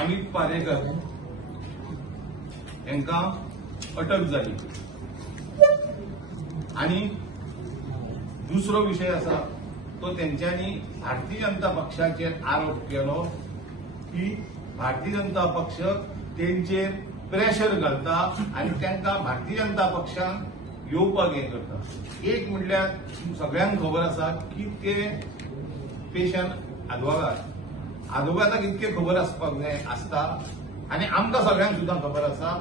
अमित पारेकर यांका अटक झाली आणि दुसरो विषय असा तो त्यांच्यानी भारतीय जनता पक्षाचेर आरोप केलो की भारतीय जनता पक्ष त्यांचेर प्रेशर घालता आणि त्यांना भारतीय जनता पक्षान येवपाक हे करता। एक म्हणल्यार सगळ्यांक खबर आसा की ते पेशंट आदवोगाताक इतके खबर आसपाक जाय आसता आणि आमकां सगळ्यांक सुद्दां खबर आसा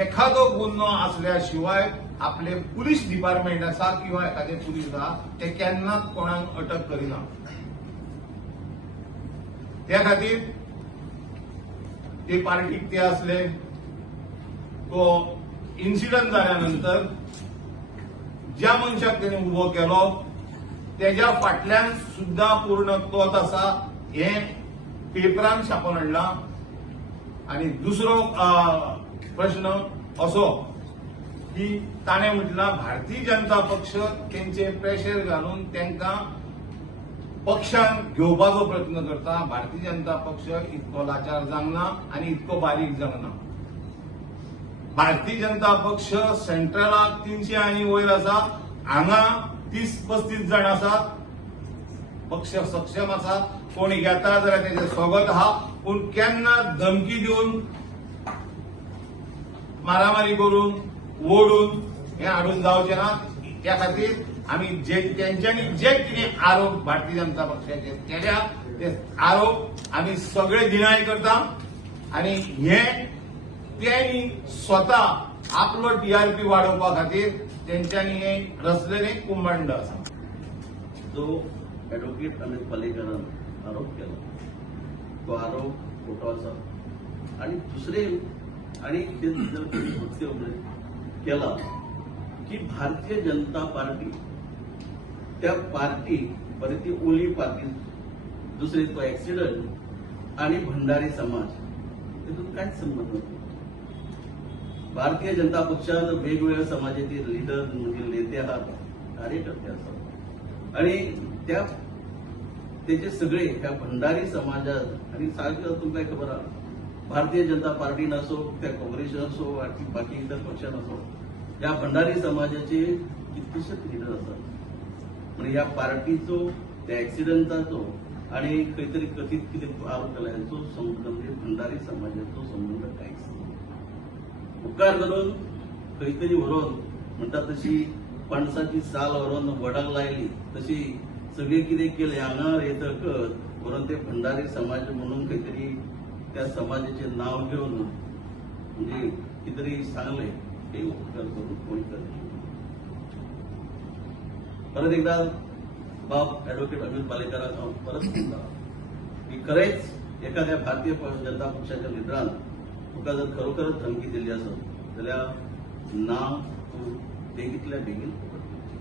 एखादो गुन्हो असल्या शिवाय आपले पुलीस डिपार्टमेंट आसा किंवा एखादे पुलीस आसा ते केन्नाच कोणाक अटक करिना। त्या खातीर ते पार्टीक ते असले तो इन्सिडंट जाल्यानंतर ज्या मनशाक तेणे उबो केलो त्याच्या फाटल्यान सुद्धा पूर्ण तोच आसा हे पेपरान छापून हाडला। आणि दुसरो प्रश्न असो की ताणे म्हटला भारतीय जनता पक्ष त्यांचे प्रेशर घालून त्यांना पक्षान घेवपाचो प्रयत्न करता। भारतीय जनता पक्ष इतको लाचार जावना आणि इतको बारीक जावना। भारतीय जनता पक्ष सेंट्रलाक 300 आणि वयर आसा, हांगा 30-35 जण आसात। पक्ष सक्षम आसा, कोण येता जाल्यार तेजे स्वागत आहा, पूण केन्ना धमकी दिवन मारामारी करून ओडून हे हाडून जावचें ना। त्या खातीर आमी तेंच्यांनी जे कितें आरोप भारतीय जनता पक्षाचेर केल्या ते आरोप आमी सगळे डिनाय करता आणि हे त्यांनी स्वता आपलो टीआरपी वाडोवपा खातीर तेंच्यांनी हे रचलेले कुंभंड आसा। जो ॲडव्होकेट अमित पालेकरान आरोप केला तो आरोप खोटो आसा आणि दुसरे आणि केला की भारतीय जनता पार्टी त्या पार्टी बरी ती ओली पार्टी दुसरे तो ऍक्सिडेंट आणि भंडारी समाज तिथून काहीच संबंध नव्हतो। भारतीय जनता पक्षात वेगवेगळ्या समाजाचे लीडर म्हणजे नेते आहात, कार्यकर्ते असतात आणि त्याचे सगळे त्या भंडारी समाजात आणि सारखं तुमकां खबर आहा भारतीय जनता पार्टीन असो त्या काँग्रेसन असो बाकी इतर पक्षान असो या भंडारी समाजाचे कितकेशेच लीडर असतात। म्हणजे या पार्टीचो त्या ऍक्सिडेंटाचो आणि खंय तरी कथीत कितें आरोप केला हांचो संबंध म्हणजे भंडारी समाजाचो संबंध कांयच ना। उपकार करून खंय तरी व्हरून म्हणटा तशी पणसाची साल व्हरून वडाक लायली तशी सगळे कितें केले हांगा येतकच व्हरून ते भंडारी समाज म्हणून खंय तरी त्या समाजाचे नाव घेऊन म्हणजे कितीतरी सांगले हे उपकार करून कोणी करत। परत एकदा बाब ॲडव्होकेट अमित पालेकरांक हांव परत सांगता की खरेंच एखाद्या भारतीय जनता पक्षाच्या लिडरान तुका जर खरोखरच धमकी दिली आसत जाल्यार नाव तूं बेगींतल्या बेगीन